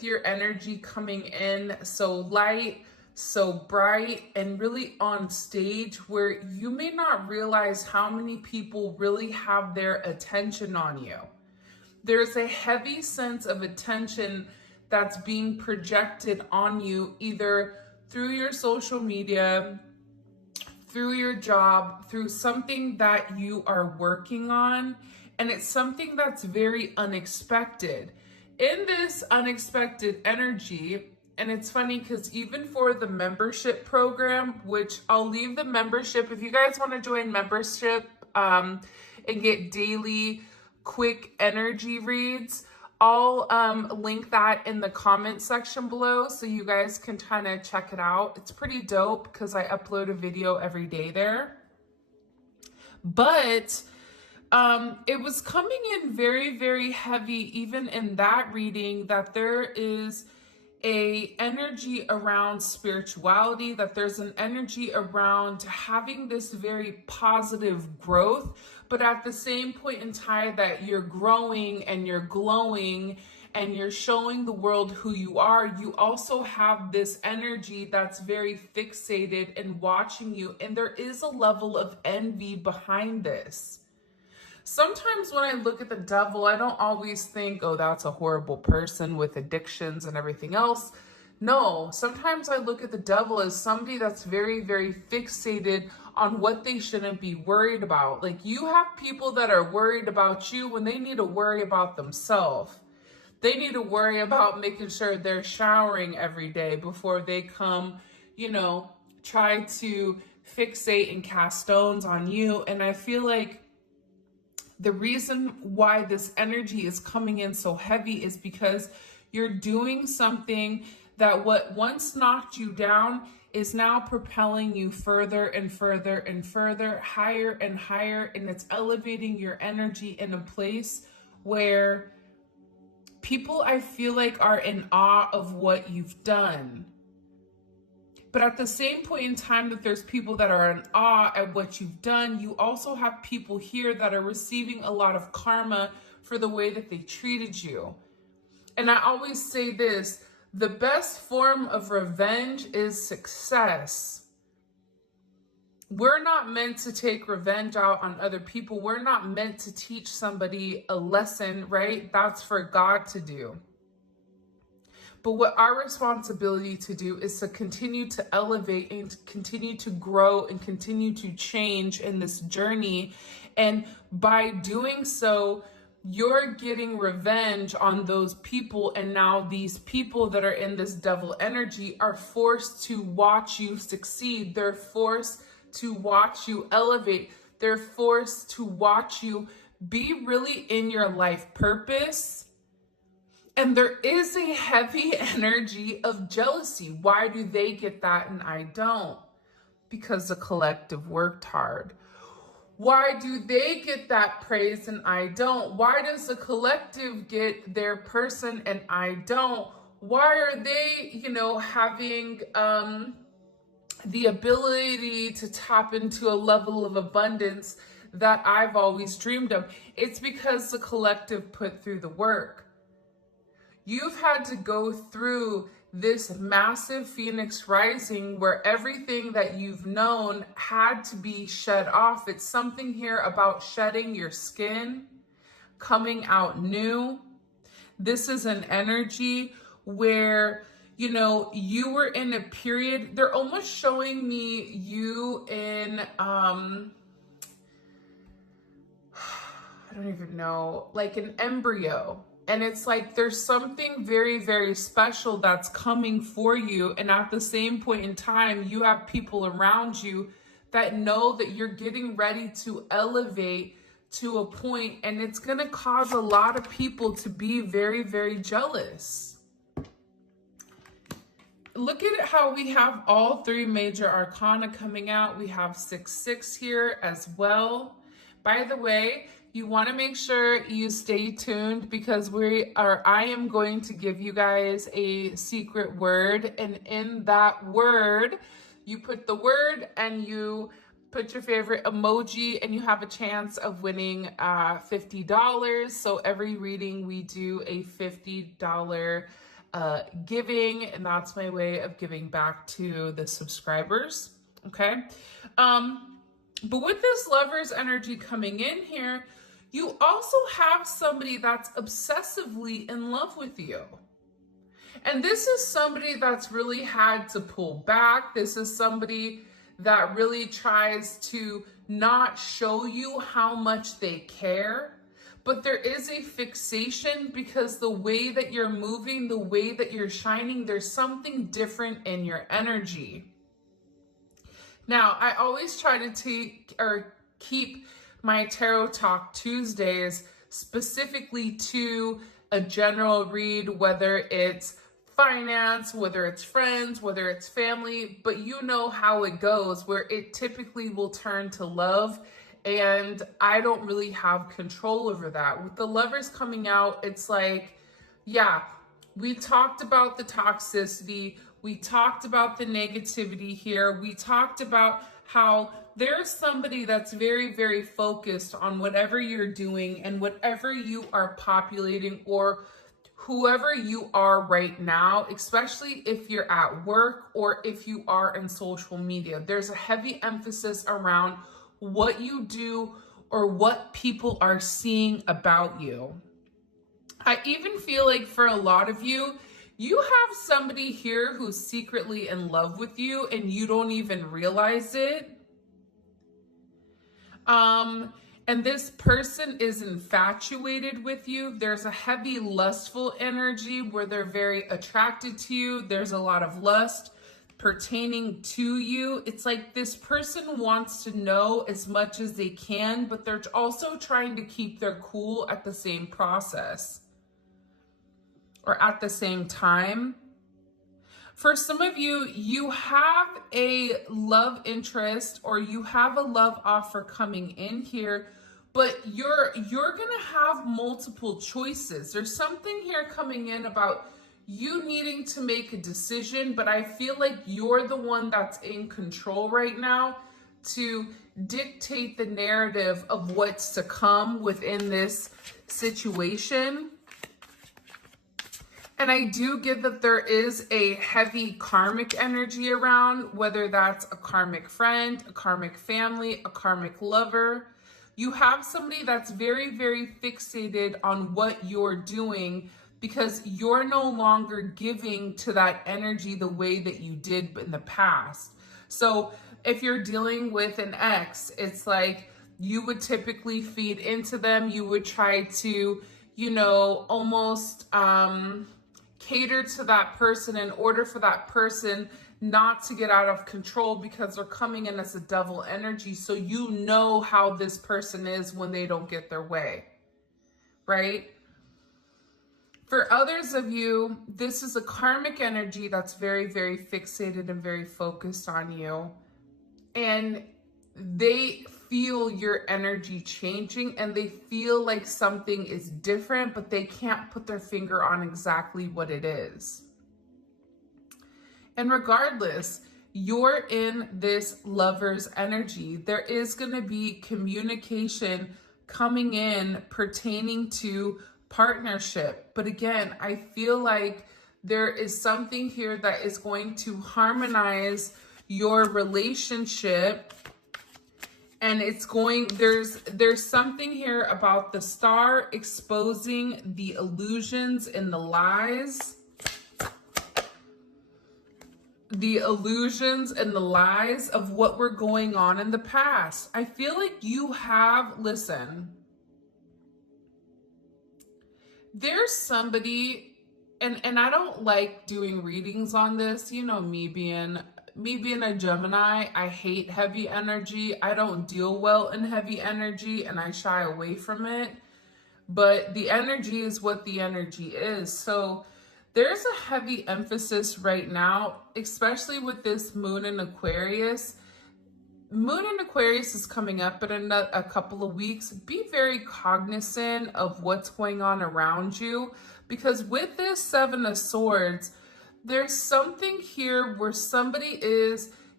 with your energy coming in so light, so bright, and really on stage where you may not realize how many people really have their attention on you. There's a heavy sense of attention that's being projected on you, either through your social media, through your job, through something that you are working on. And it's something that's very unexpected. In this unexpected energy, and it's funny because even for the membership program, which I'll leave the membership, if you guys want to join membership and get daily quick energy reads, I'll link that in the comment section below so you guys can kind of check it out. It's pretty dope because I upload a video every day there. But it was coming in very, very heavy, even in that reading, that there is a energy around spirituality, that there's an energy around having this very positive growth, but at the same point in time that you're growing and you're glowing and you're showing the world who you are, you also have this energy that's very fixated and watching you, and there is a level of envy behind this. Sometimes when I look at the devil, I don't always think, oh, that's a horrible person with addictions and everything else. No, sometimes I look at the devil as somebody that's very, very fixated on what they shouldn't be worried about. Like, you have people that are worried about you when they need to worry about themselves. They need to worry about making sure they're showering every day before they come, try to fixate and cast stones on you. And I feel like the reason why this energy is coming in so heavy is because you're doing something that what once knocked you down is now propelling you further and further and further, higher and higher, and it's elevating your energy in a place where people, I feel like, are in awe of what you've done. But at the same point in time that there's people that are in awe at what you've done, you also have people here that are receiving a lot of karma for the way that they treated you. And I always say this, the best form of revenge is success. We're not meant to take revenge out on other people. We're not meant to teach somebody a lesson, right? That's for God to do. But what our responsibility to do is to continue to elevate and continue to grow and continue to change in this journey. And by doing so, you're getting revenge on those people. And now these people that are in this devil energy are forced to watch you succeed. They're forced to watch you elevate. They're forced to watch you be really in your life purpose. And there is a heavy energy of jealousy. Why do they get that and I don't? Because the collective worked hard. Why do they get that praise and I don't? Why does the collective get their person and I don't? Why are they, having the ability to tap into a level of abundance that I've always dreamed of? It's because the collective put through the work. You've had to go through this massive phoenix rising where everything that you've known had to be shed off. It's something here about shedding your skin, coming out new. This is an energy where, you were in a period, they're almost showing me you in, I don't even know, like an embryo. And it's like there's something very, very special that's coming for you. And at the same point in time, you have people around you that know that you're getting ready to elevate to a point, and it's going to cause a lot of people to be very, very jealous. Look at how we have all three major arcana coming out. We have 6-6 here as well. By the way, you want to make sure you stay tuned because I am going to give you guys a secret word. And in that word, you put the word and you put your favorite emoji and you have a chance of winning $50. So every reading we do a $50 giving, and that's my way of giving back to the subscribers. Okay. But with this Lover's energy coming in here, you also have somebody that's obsessively in love with you. And this is somebody that's really had to pull back. This is somebody that really tries to not show you how much they care. But there is a fixation because the way that you're moving, the way that you're shining, there's something different in your energy. Now, I always try to keep my Tarot Talk Tuesdays specifically to a general read, whether it's finance, whether it's friends, whether it's family, but you know how it goes, where it typically will turn to love, and I don't really have control over that. With the Lovers coming out, it's like, yeah, we talked about the toxicity, we talked about the negativity here, we talked about how there's somebody that's very, very focused on whatever you're doing and whatever you are populating, or whoever you are right now, especially if you're at work or if you are in social media. There's a heavy emphasis around what you do or what people are seeing about you. I even feel like for a lot of you, you have somebody here who's secretly in love with you and you don't even realize it. And this person is infatuated with you. There's a heavy lustful energy where they're very attracted to you. There's a lot of lust pertaining to you. It's like this person wants to know as much as they can, but they're also trying to keep their cool at the same process or at the same time. For some of you, you have a love interest or you have a love offer coming in here, but you're gonna have multiple choices. There's something here coming in about you needing to make a decision, but I feel like you're the one that's in control right now to dictate the narrative of what's to come within this situation. And I do get that there is a heavy karmic energy around, whether that's a karmic friend, a karmic family, a karmic lover. You have somebody that's very, very fixated on what you're doing because you're no longer giving to that energy the way that you did in the past. So if you're dealing with an ex, it's like you would typically feed into them. You would try to, almost cater to that person in order for that person not to get out of control because they're coming in as a devil energy. So you know how this person is when they don't get their way, right? For others of you, this is a karmic energy that's very, very fixated and very focused on you. And they feel your energy changing and they feel like something is different, but they can't put their finger on exactly what it is. And regardless, you're in this Lover's energy. There is going to be communication coming in pertaining to partnership. But again, I feel like there is something here that is going to harmonize your relationship. And it's going, there's something here about the star exposing the illusions and the lies. The illusions and the lies of what were going on in the past. I feel like you have, listen, there's somebody, and I don't like doing readings on this, me being a Gemini, I hate heavy energy. I don't deal well in heavy energy and I shy away from it. But the energy is what the energy is. So there's a heavy emphasis right now, especially with this moon in Aquarius. Moon in Aquarius is coming up in a couple of weeks. Be very cognizant of what's going on around you, because with this Seven of Swords, there's something here where somebody is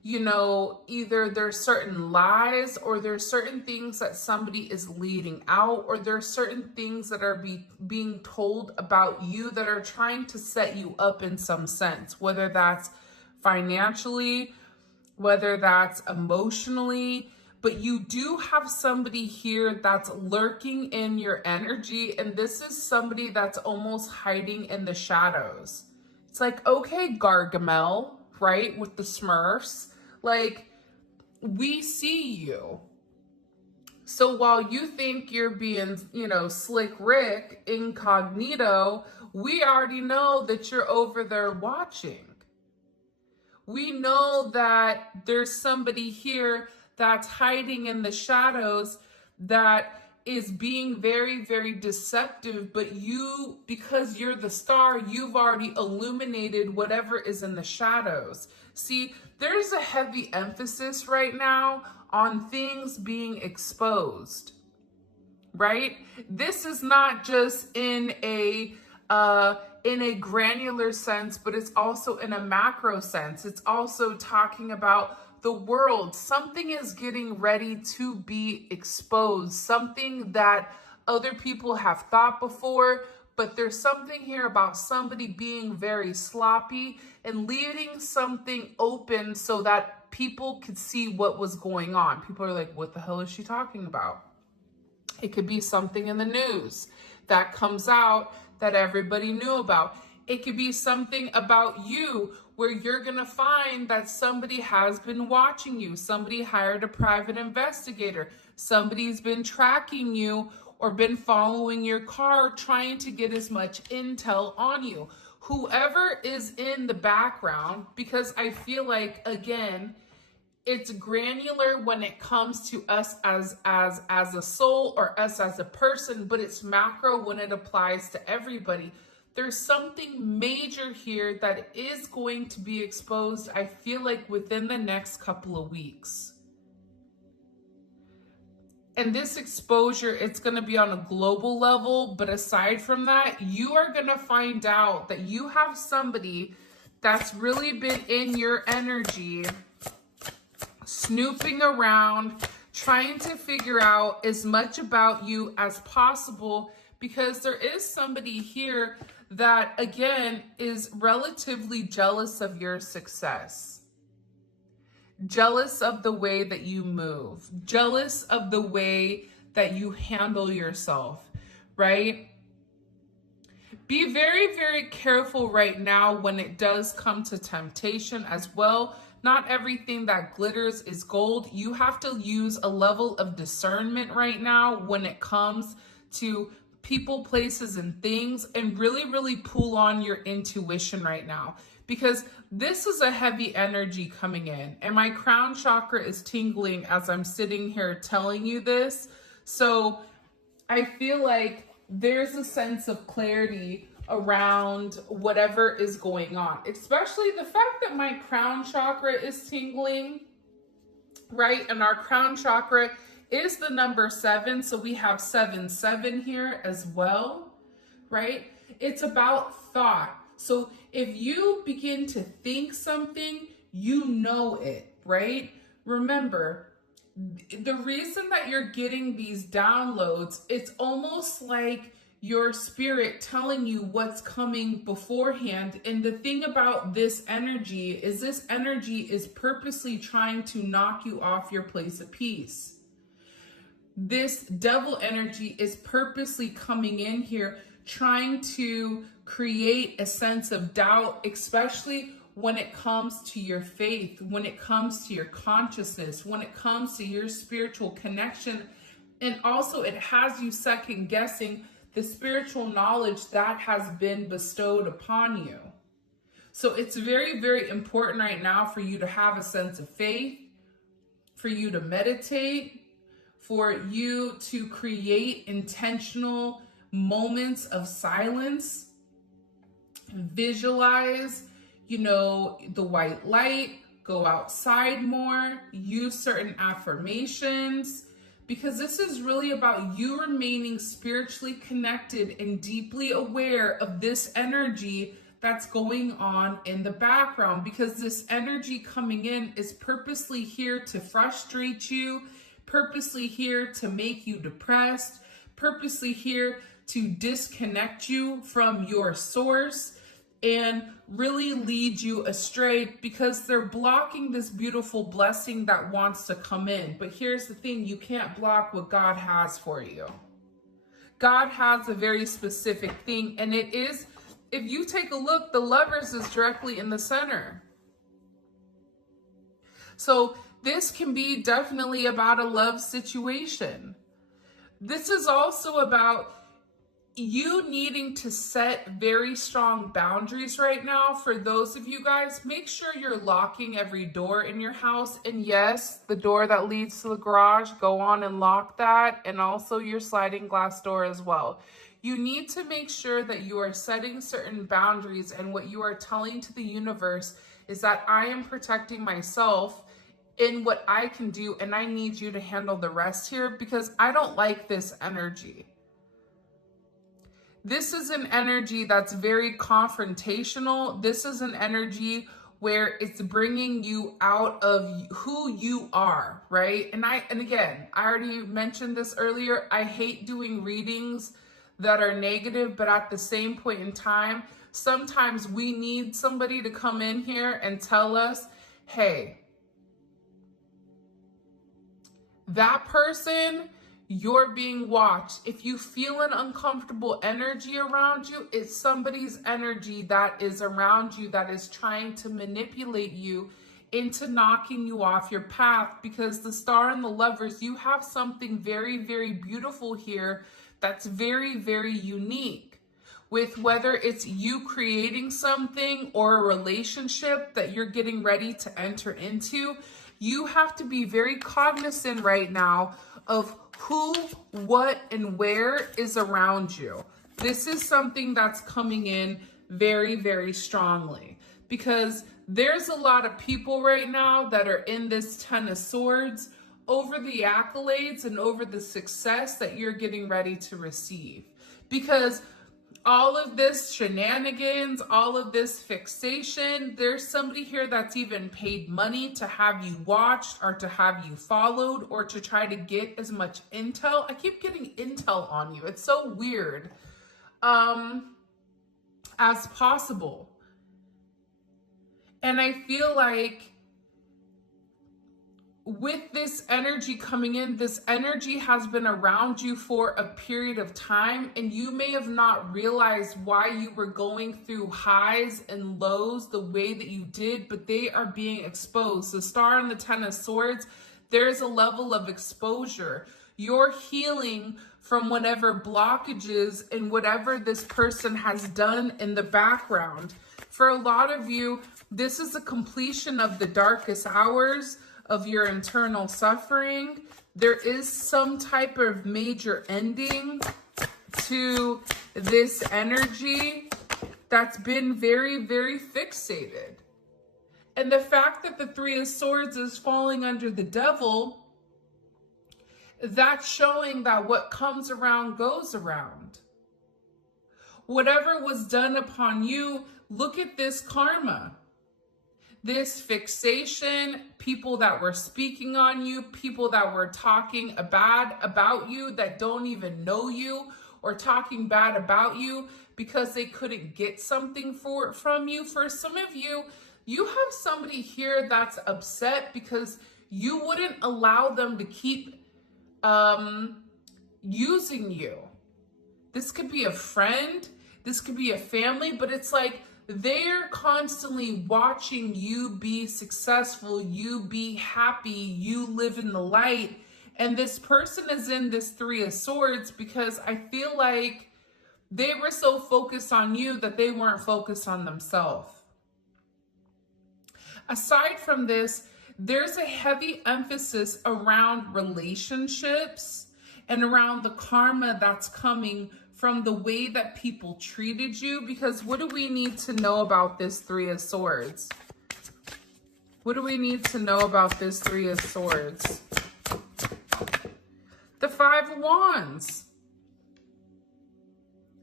either there's certain lies, or there's certain things that somebody is leading out, or there's certain things that are being told about you that are trying to set you up in some sense, whether that's financially, whether that's emotionally. But you do have somebody here that's lurking in your energy, and this is somebody that's almost hiding in the shadows. It's like, okay, Gargamel, right, with the Smurfs, like, we see you. So while you think you're being, Slick Rick incognito, we already know that you're over there watching. We know that there's somebody here that's hiding in the shadows that is being very, very deceptive, but you, because you're the star, you've already illuminated whatever is in the shadows. See, there's a heavy emphasis right now on things being exposed, right? This is not just in a granular sense, but it's also in a macro sense. It's also talking about the world. Something is getting ready to be exposed, something that other people have thought before, but there's something here about somebody being very sloppy and leaving something open so that people could see what was going on. People are like, what the hell is she talking about? It could be something in the news that comes out that everybody knew about. It could be something about you where you're going to find that somebody has been watching you. Somebody hired a private investigator. Somebody's been tracking you or been following your car, trying to get as much intel on you. Whoever is in the background, because I feel like, again, it's granular when it comes to us as a soul or us as a person, but it's macro when it applies to everybody. There's something major here that is going to be exposed, I feel like, within the next couple of weeks. And this exposure, it's going to be on a global level. But aside from that, you are going to find out that you have somebody that's really been in your energy, snooping around, trying to figure out as much about you as possible, because there is somebody here that, again, is relatively jealous of your success, jealous of the way that you move, jealous of the way that you handle yourself, right? Be very, very careful right now when it does come to temptation as well. Not everything that glitters is gold. You have to use a level of discernment right now when it comes to people, places, and things, and really, really pull on your intuition right now, because this is a heavy energy coming in, and my crown chakra is tingling as I'm sitting here telling you this. So I feel like there's a sense of clarity around whatever is going on, especially the fact that my crown chakra is tingling, right? And our crown chakra is the number 7. So we have 7-7 here as well, right? It's about thought. So if you begin to think something, you know it, right? Remember, the reason that you're getting these downloads, it's almost like your spirit telling you what's coming beforehand. And the thing about this energy is purposely trying to knock you off your place of peace. This devil energy is purposely coming in here, trying to create a sense of doubt, especially when it comes to your faith, when it comes to your consciousness, when it comes to your spiritual connection. And also it has you second guessing the spiritual knowledge that has been bestowed upon you. So it's very, very important right now for you to have a sense of faith, for you to meditate, for you to create intentional moments of silence, visualize, the white light, go outside more, use certain affirmations, because this is really about you remaining spiritually connected and deeply aware of this energy that's going on in the background, because this energy coming in is purposely here to frustrate you, purposely here to make you depressed, purposely here to disconnect you from your source and really lead you astray, because they're blocking this beautiful blessing that wants to come in. But here's the thing, you can't block what God has for you. God has a very specific thing, and it is, if you take a look, the Lovers is directly in the center. So this can be definitely about a love situation. This is also about you needing to set very strong boundaries right now. For those of you guys, make sure you're locking every door in your house. And yes, the door that leads to the garage, go on and lock that. And also your sliding glass door as well. You need to make sure that you are setting certain boundaries, and what you are telling to the universe is that I am protecting myself in what I can do, and I need you to handle the rest here, because I don't like this energy. This is an energy that's very confrontational. This is an energy where it's bringing you out of who you are, right? And again, I already mentioned this earlier. I hate doing readings that are negative, but at the same point in time, sometimes we need somebody to come in here and tell us, hey, that person, you're being watched. If you feel an uncomfortable energy around you, it's somebody's energy that is around you that is trying to manipulate you into knocking you off your path. Because the Star and the Lovers, you have something very, very beautiful here that's very, very unique. With whether it's you creating something or a relationship that you're getting ready to enter into, you have to be very cognizant right now of who, what, and where is around you. This is something that's coming in very, very strongly, because there's a lot of people right now that are in this Ten of Swords over the accolades and over the success that you're getting ready to receive. Because all of this shenanigans, all of this fixation, there's somebody here that's even paid money to have you watched or to have you followed or to try to get as much intel. I keep getting intel on you. It's so weird. As possible. And I feel like with this energy coming in, this energy has been around you for a period of time, and you may have not realized why you were going through highs and lows the way that you did, but they are being exposed. The Star and the Ten of Swords, there's a level of exposure. You're healing from whatever blockages and whatever this person has done in the background. For a lot of you, this is a completion of the darkest hours of your internal suffering. There is some type of major ending to this energy that's been very, very fixated. And the fact that the Three of Swords is falling under the Devil, that's showing that what comes around goes around. Whatever was done upon you, look at this karma. This fixation, people that were speaking on you, people that were talking bad about you that don't even know you, or talking bad about you because they couldn't get something from you. For some of you, you have somebody here that's upset because you wouldn't allow them to keep using you. This could be a friend, this could be a family, but it's like they're constantly watching you be successful, you be happy, you live in the light. And this person is in this Three of Swords because I feel like they were so focused on you that they weren't focused on themselves. Aside from this, there's a heavy emphasis around relationships and around the karma that's coming from the way that people treated you. Because what do we need to know about this Three of Swords? What do we need to know about this Three of Swords? The Five of Wands.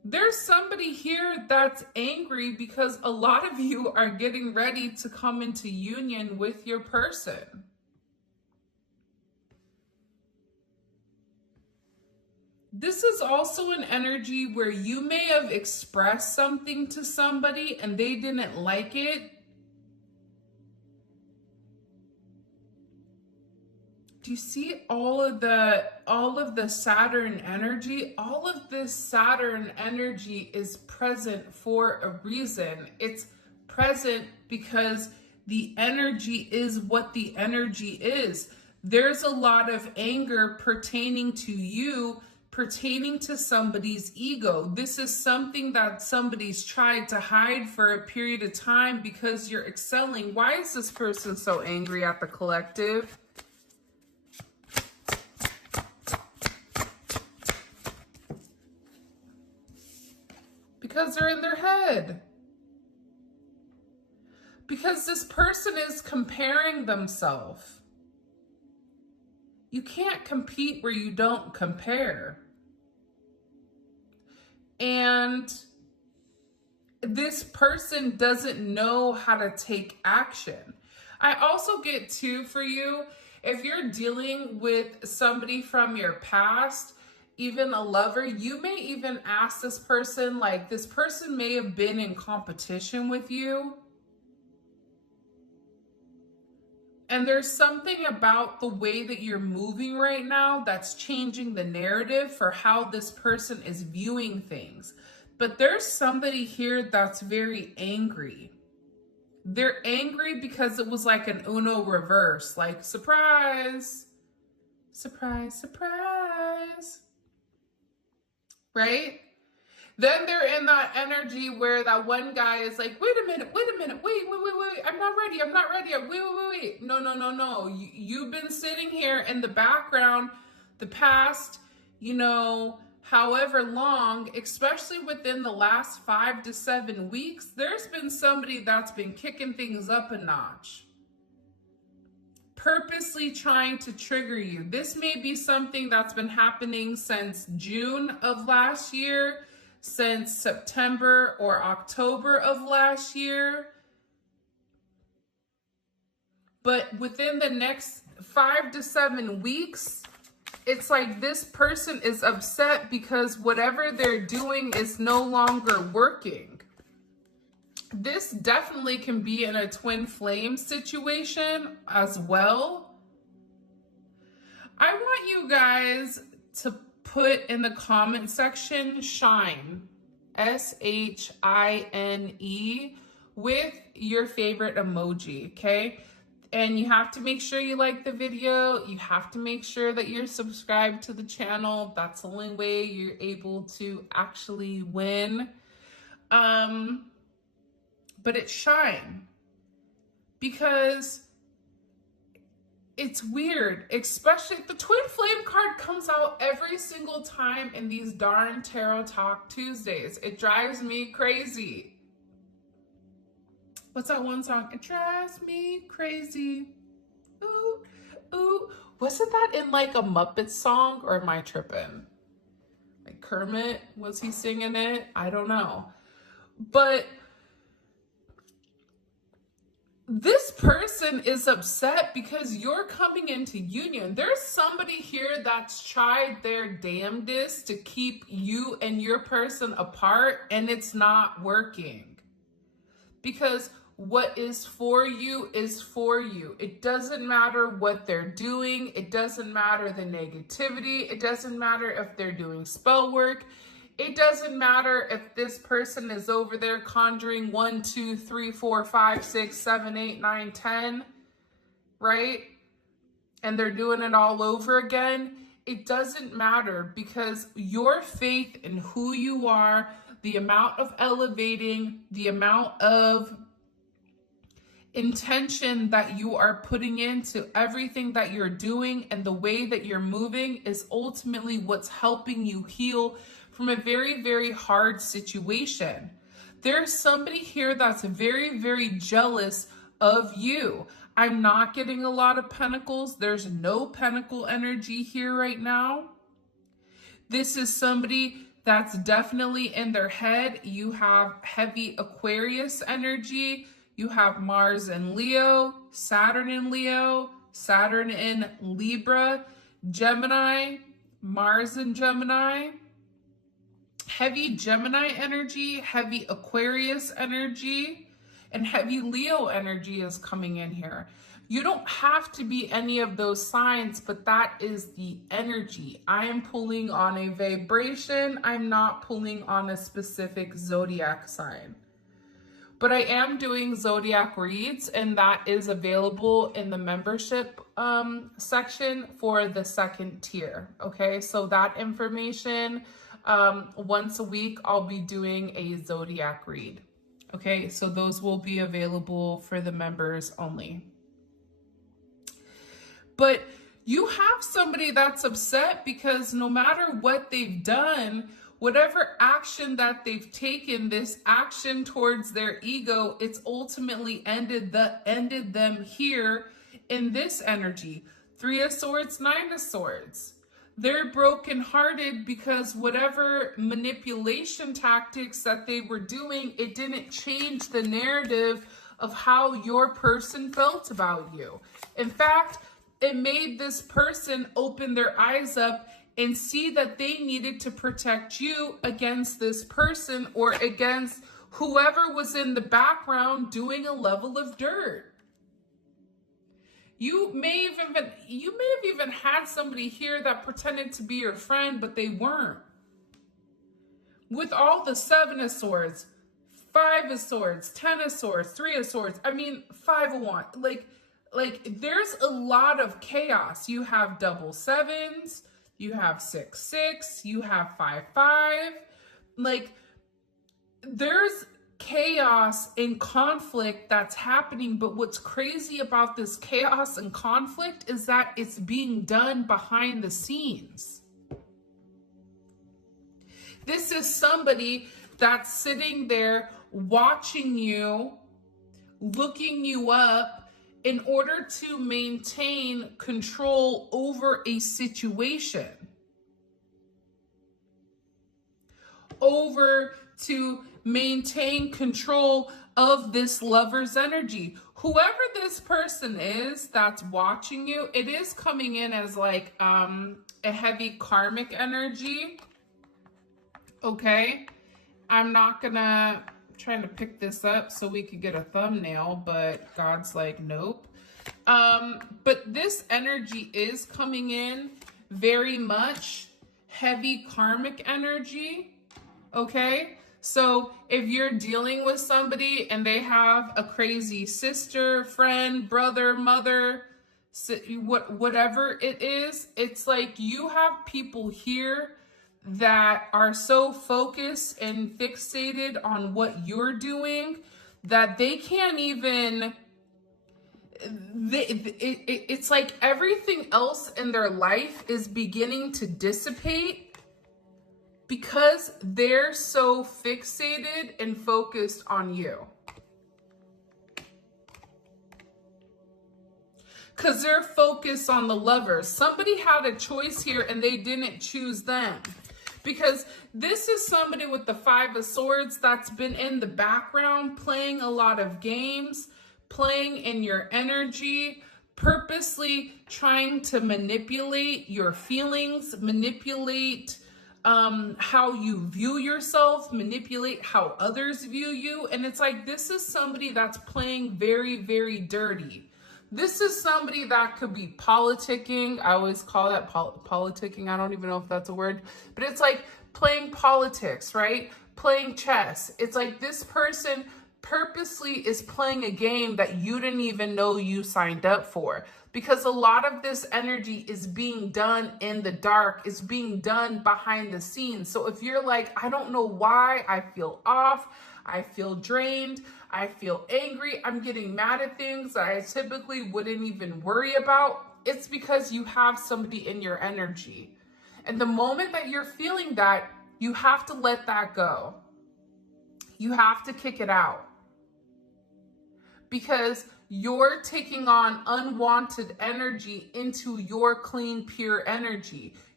There's somebody here that's angry because a lot of you are getting ready to come into union with your person. This is also an energy where you may have expressed something to somebody and they didn't like it. Do you see all of the Saturn energy? All of this Saturn energy is present for a reason. It's present because the energy is what the energy is. There's a lot of anger pertaining to you, pertaining to somebody's ego. This is something that somebody's tried to hide for a period of time because you're excelling. Why is this person so angry at the collective? Because they're in their head. Because this person is comparing themselves. You can't compete where you don't compare. And this person doesn't know how to take action. I also get too, for you, if you're dealing with somebody from your past, even a lover, you may even ask this person, like, this person may have been in competition with you. And there's something about the way that you're moving right now that's changing the narrative for how this person is viewing things. But there's somebody here that's very angry. They're angry because it was like an Uno reverse, like, surprise, surprise, surprise. Right? Then they're in that energy where that one guy is like, wait a minute, wait, I'm not ready, wait. No. You've been sitting here in the background the past, however long, especially within the last 5 to 7 weeks, there's been somebody that's been kicking things up a notch. Purposely trying to trigger you. This may be something that's been happening since June of last year, since September or October of last year. But within the next 5 to 7 weeks, it's like this person is upset because whatever they're doing is no longer working. This definitely can be in a twin flame situation as well. I want you guys to put in the comment section shine, SHINE, with your favorite emoji, okay? And you have to make sure you like the video. You have to make sure that you're subscribed to the channel. That's the only way you're able to actually win. But it's shine, because it's weird, especially the twin flame card comes out every single time in these darn Tarot Talk Tuesdays. It drives me crazy. What's that one song? It drives me crazy. Ooh, ooh. Wasn't that in like a Muppet song, or am I tripping? Like Kermit, was he singing it? I don't know. But this person is upset because you're coming into union. There's somebody here that's tried their damnedest to keep you and your person apart, and it's not working. Because what is for you is for you. It doesn't matter what they're doing. It doesn't matter the negativity. It doesn't matter if they're doing spell work. It doesn't matter if this person is over there conjuring 1, 2, 3, 4, 5, 6, 7, 8, 9, 10, right? And they're doing it all over again. It doesn't matter, because your faith in who you are, the amount of elevating, the amount of intention that you are putting into everything that you're doing and the way that you're moving is ultimately what's helping you heal from a very, very hard situation. There's somebody here that's very, very jealous of you. I'm not getting a lot of pentacles. There's no pentacle energy here right now. This is somebody that's definitely in their head. You have heavy Aquarius energy. You have Mars in Leo, Saturn in Leo, Saturn in Libra, Gemini, Mars in Gemini, heavy Gemini energy, heavy Aquarius energy, and heavy Leo energy is coming in here. You don't have to be any of those signs, but that is the energy. I am pulling on a vibration. I'm not pulling on a specific zodiac sign. But I am doing zodiac reads, and that is available in the membership section for the second tier. Okay, so that information, once a week, I'll be doing a zodiac read. Okay, so those will be available for the members only. But you have somebody that's upset because no matter what they've done, whatever action that they've taken, this action towards their ego, it's ultimately ended them here in this energy. 3 of Swords, 9 of Swords. They're brokenhearted because whatever manipulation tactics that they were doing, it didn't change the narrative of how your person felt about you. In fact, it made this person open their eyes up and see that they needed to protect you against this person or against whoever was in the background doing a level of dirt. You may have even had somebody here that pretended to be your friend, but they weren't. With all the 7 of Swords, 5 of Swords, 10 of Swords, 3 of Swords, 5 of Wands, like there's a lot of chaos. You have double 7s, you have 6-6, you have 5-5. Like there's chaos and conflict that's happening, but what's crazy about this chaos and conflict is that it's being done behind the scenes. This is somebody that's sitting there watching you, looking you up, in order to maintain control over a situation, over to maintain control of this lover's energy. Whoever this person is that's watching you, it is coming in as like a heavy karmic energy. Okay, I'm not gonna trying to pick this up so we could get a thumbnail, but God's like, nope. But this energy is coming in very much heavy karmic energy. Okay, so if you're dealing with somebody and they have a crazy sister, friend, brother, mother, whatever it is, it's like you have people here that are so focused and fixated on what you're doing that they can't even, it's like everything else in their life is beginning to dissipate because they're so fixated and focused on you. Because they're focused on the lover. Somebody had a choice here and they didn't choose them. Because this is somebody with the 5 of Swords that's been in the background playing a lot of games, playing in your energy, purposely trying to manipulate your feelings, manipulate how you view yourself, manipulate how others view you. And it's like, this is somebody that's playing very, very dirty. This is somebody that could be politicking. I always call that politicking. I don't even know if that's a word, but it's like playing politics, right? Playing chess. It's like this person purposely is playing a game that you didn't even know you signed up for, because a lot of this energy is being done in the dark, is being done behind the scenes. So if you're like, I don't know why I feel off, I feel drained, I feel angry, I'm getting mad at things that I typically wouldn't even worry about, it's because you have somebody in your energy. And the moment that you're feeling that, you have to let that go. You have to kick it out. Because you're taking on unwanted energy into your clean, pure energy.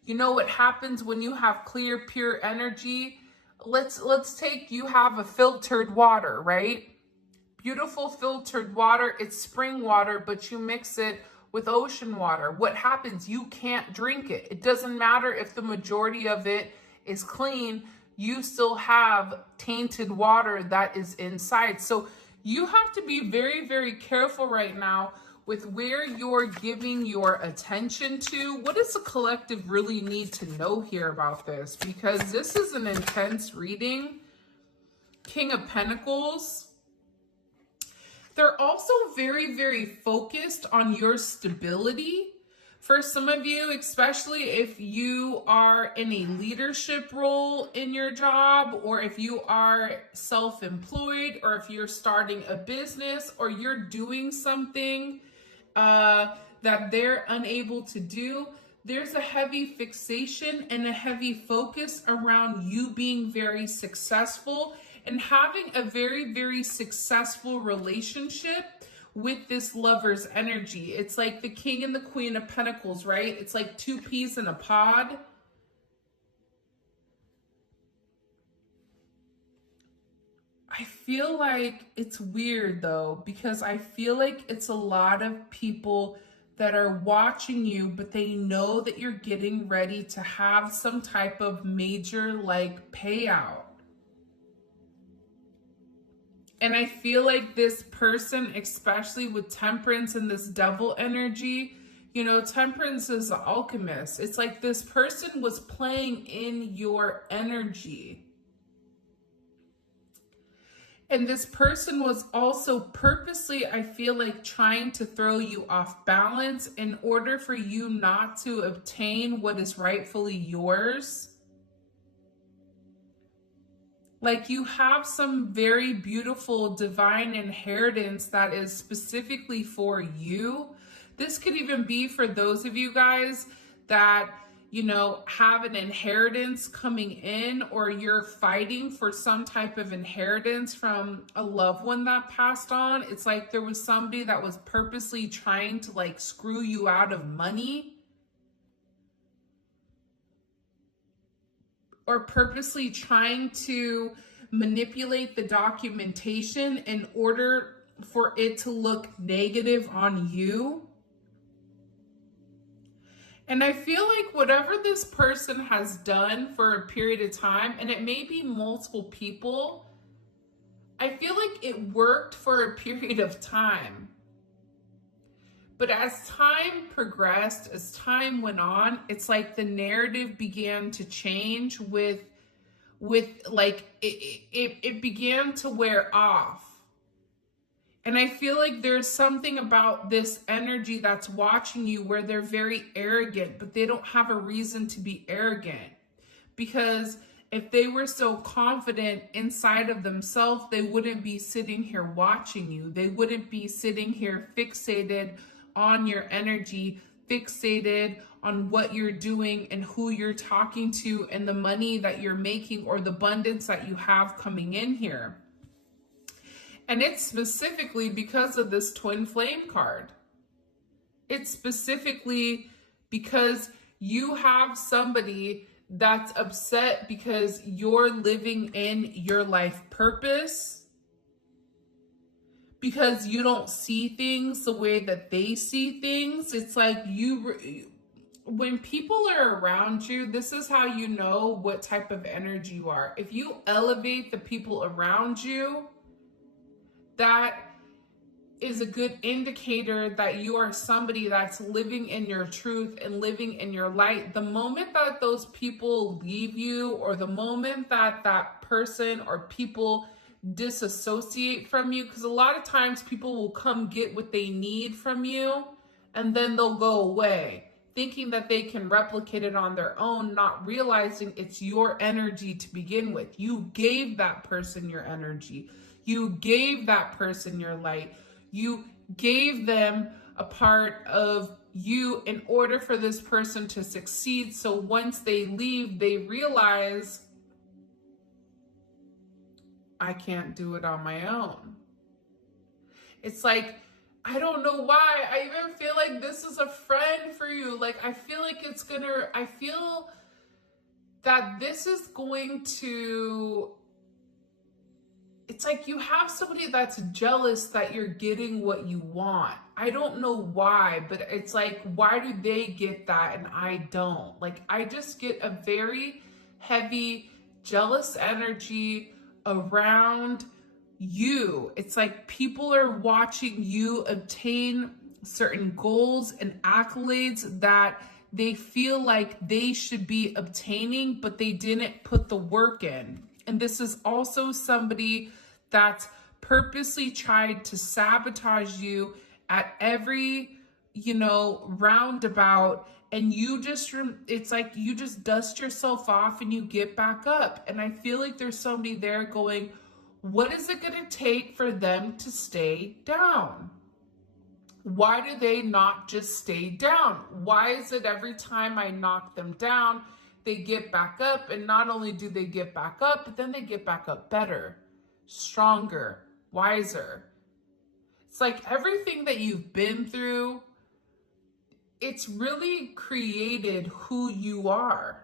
You know what happens when you have clear, pure energy? Let's take, you have a filtered water, right? Beautiful filtered water, it's spring water, but you mix it with ocean water. What happens? You can't drink it. It doesn't matter if the majority of it is clean, you still have tainted water that is inside. So you have to be very, very careful right now with where you're giving your attention to. What does the collective really need to know here about this? Because this is an intense reading. King of Pentacles. They're also very, very focused on your stability. For some of you, especially if you are in a leadership role in your job, or if you are self-employed, or if you're starting a business, or you're doing something that they're unable to do, there's a heavy fixation and a heavy focus around you being very successful and having a very, very successful relationship with this lover's energy. It's like the King and the Queen of Pentacles, right? It's like two peas in a pod. I feel like it's weird though, because I feel like it's a lot of people that are watching you, but they know that you're getting ready to have some type of major like payout. And I feel like this person, especially with Temperance and this Devil energy, you know, Temperance is the alchemist. It's like this person was playing in your energy. And this person was also purposely, I feel like, trying to throw you off balance in order for you not to obtain what is rightfully yours. Like you have some very beautiful divine inheritance that is specifically for you. This could even be for those of you guys that, you know, have an inheritance coming in, or you're fighting for some type of inheritance from a loved one that passed on. It's like there was somebody that was purposely trying to like screw you out of money, or purposely trying to manipulate the documentation in order for it to look negative on you. And I feel like whatever this person has done for a period of time, and it may be multiple people, I feel like it worked for a period of time. But as time progressed, as time went on, it's like the narrative began to change with like, it began to wear off. And I feel like there's something about this energy that's watching you where they're very arrogant, but they don't have a reason to be arrogant. Because if they were so confident inside of themselves, they wouldn't be sitting here watching you. They wouldn't be sitting here fixated on your energy, fixated on what you're doing and who you're talking to and the money that you're making or the abundance that you have coming in here. And it's specifically because of this twin flame card. It's specifically because you have somebody that's upset because you're living in your life purpose, because you don't see things the way that they see things. It's like when people are around you, this is how you know what type of energy you are. If you elevate the people around you, that is a good indicator that you are somebody that's living in your truth and living in your light. The moment that those people leave you, or the moment that that person or people disassociate from you, because a lot of times people will come get what they need from you and then they'll go away thinking that they can replicate it on their own, not realizing it's your energy to begin with. You gave that person your energy. You gave that person your light. You gave them a part of you in order for this person to succeed. So once they leave, they realize, I can't do it on my own. It's like I don't know why. I even feel like this is a friend for you. Like, I feel like I feel that this is going to, it's like you have somebody that's jealous that you're getting what you want. I don't know why, but it's like, why do they get that and I don't? Like, I just get a very heavy, jealous energy around you. It's like people are watching you obtain certain goals and accolades that they feel like they should be obtaining, but they didn't put the work in. And this is also somebody that's purposely tried to sabotage you at every, roundabout. And it's like you just dust yourself off and you get back up. And I feel like there's somebody there going, what is it going to take for them to stay down? Why do they not just stay down? Why is it every time I knock them down, they get back up? And not only do they get back up, but then they get back up better, stronger, wiser. It's like everything that you've been through, it's really created who you are.